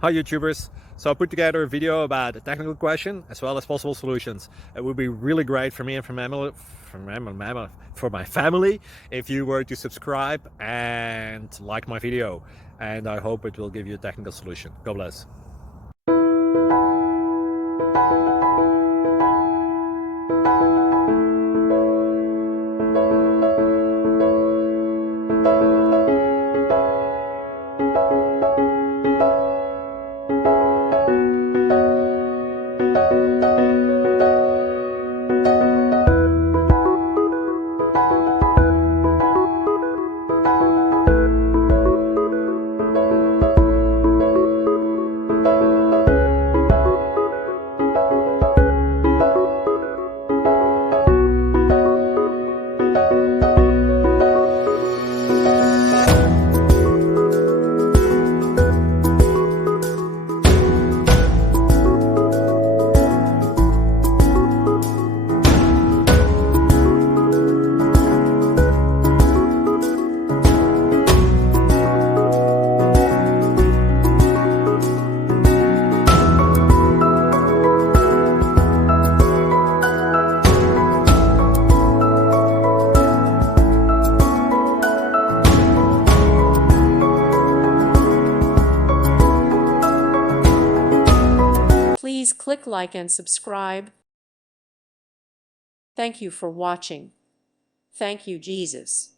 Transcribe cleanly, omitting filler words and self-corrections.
Hi YouTubers. So I put together a video about a technical question as well as possible solutions. It would be really great for me and for my family if you were to subscribe and like my video. And I hope it will give you a technical solution. God bless. Please click like and subscribe. Thank you for watching. Thank you, Jesus.